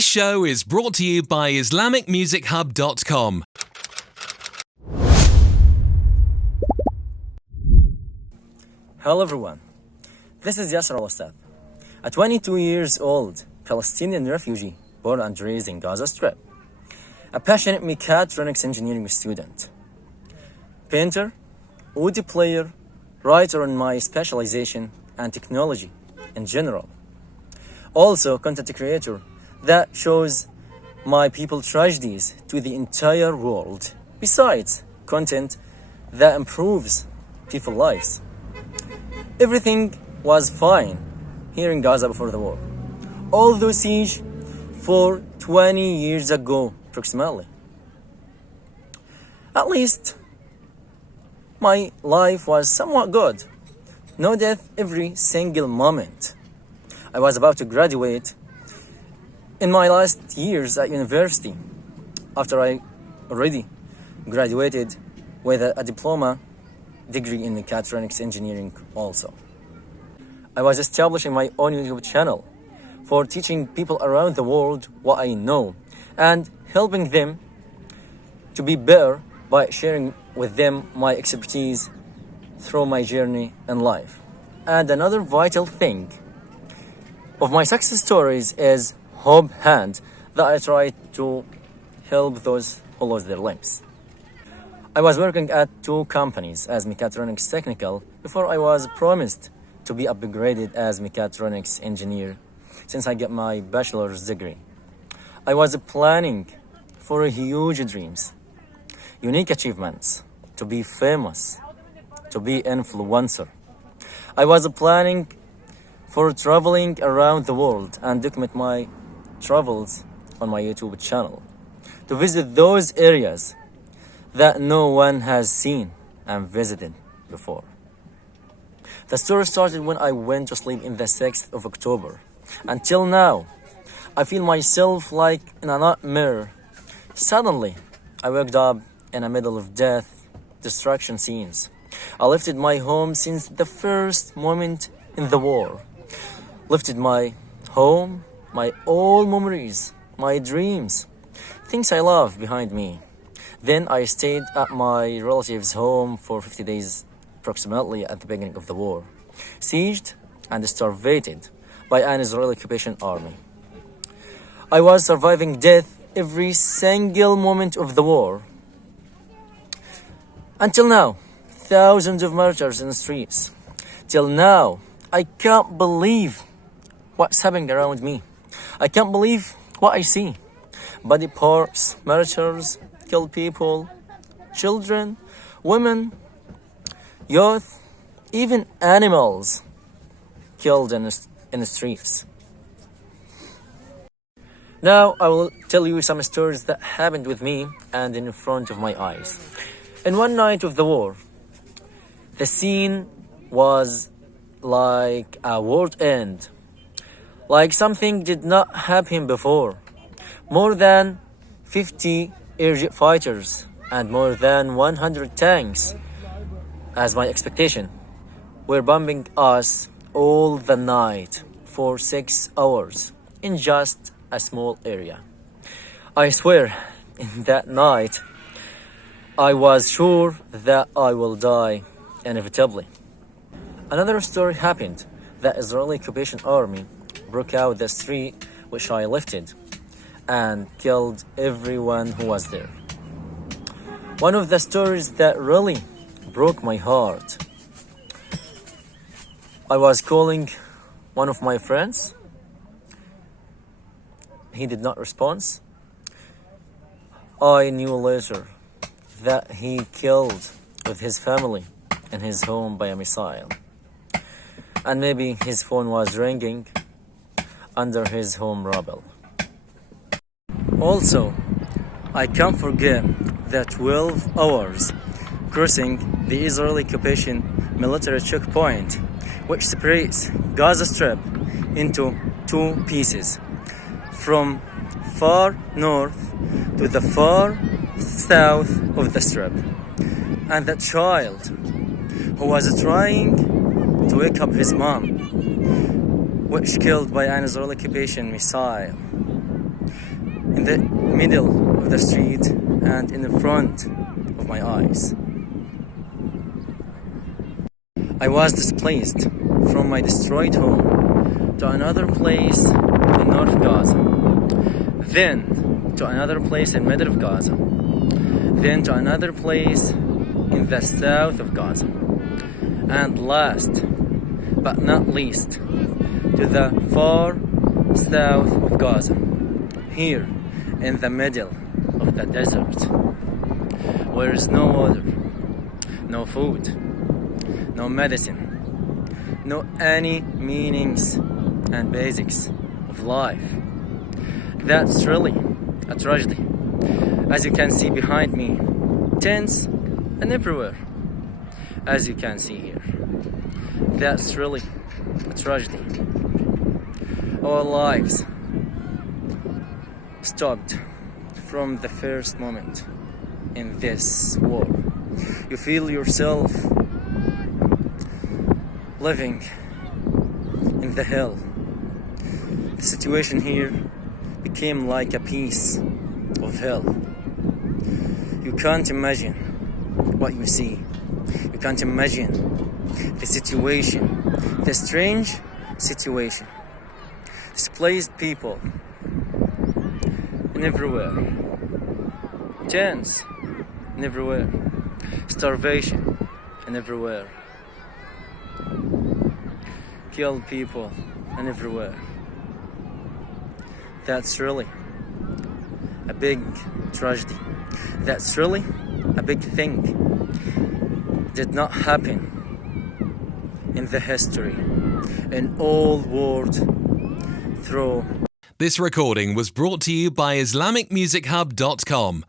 This show is brought to you by IslamicMusicHub.com. Hello everyone, this is Yasser, a 22 years old Palestinian refugee born and raised in Gaza Strip, a passionate mechatronics engineering student, painter, audio player, writer on my specialization and technology in general, also content creator that shows my people tragedies to the entire world, besides content that improves people's lives. Everything was fine here in Gaza before the war, although siege for 20 years ago approximately. At least my life was somewhat good. No death every single moment. I was about to graduate in my last years at university, after I already graduated with a diploma degree in mechatronics engineering also. I was establishing my own YouTube channel for teaching people around the world what I know and helping them to be better by sharing with them my expertise through my journey in life. And another vital thing of my success stories is Hope Hand, that I try to help those who lost their limbs. I was working at 2 companies as mechatronics technical before I was promised to be upgraded as mechatronics engineer since I get my bachelor's degree. I was planning for huge dreams, unique achievements, to be famous, to be influencer. I was planning for traveling around the world and document my travels on my YouTube channel, to visit those areas that no one has seen and visited before. The story started when I went to sleep in the 6th of October. Until now, I feel myself like in a nightmare. Suddenly, I woke up in the middle of death, destruction scenes. I lifted my home since the first moment in the war. Lifted my home, my old memories, my dreams, things I love behind me. Then I stayed at my relative's home for 50 days approximately at the beginning of the war, sieged and starved by an Israeli occupation army. I was surviving death every single moment of the war. Until now, thousands of martyrs in the streets. Till now, I can't believe what's happening around me. I can't believe what I see. Body parts, martyrs, killed people, children, women, youth, even animals killed in the streets. Now I will tell you some stories that happened with me and in front of my eyes. In one night of the war, the scene was like a world end, like something did not happen before. More than 50 airjet fighters and more than 100 tanks, as my expectation, were bombing us all the night for 6 hours in just a small area. I swear, in that night, I was sure that I will die inevitably. Another story happened. The Israeli occupation army broke out the street which I lifted and killed everyone who was there. One of the stories that really broke my heart. I was calling one of my friends. He did not respond. I knew later that he killed with his family in his home by a missile. And maybe his phone was ringing under his home rubble. Also, I can't forget the 12 hours crossing the Israeli occupation military checkpoint, which separates Gaza Strip into 2 pieces, from far north to the far south of the strip, and the child who was trying to wake up his mom, which killed by an Israeli occupation missile. in the middle of the street and in the front of my eyes. I was displaced from my destroyed home to another place in North Gaza, then to another place in middle of Gaza, then to another place in the south of Gaza, and last but not least to the far south of Gaza, here in the middle of the desert, where is no water, no food, no medicine, no any meanings and basics of life. That's really a tragedy. As you can see behind me, tents and everywhere, as you can see here. That's really a tragedy. Our lives stopped from the first moment in this war. You feel yourself living in the hell. The situation here became like a piece of hell. You can't imagine what you see. You can't imagine the situation, the strange situation. Displaced people and everywhere. Tents and everywhere. Starvation and everywhere. Killed people and everywhere. That's really a big tragedy. That's really a big thing. Did not happen in the history, in all world through. This recording was brought to you by IslamicMusicHub.com.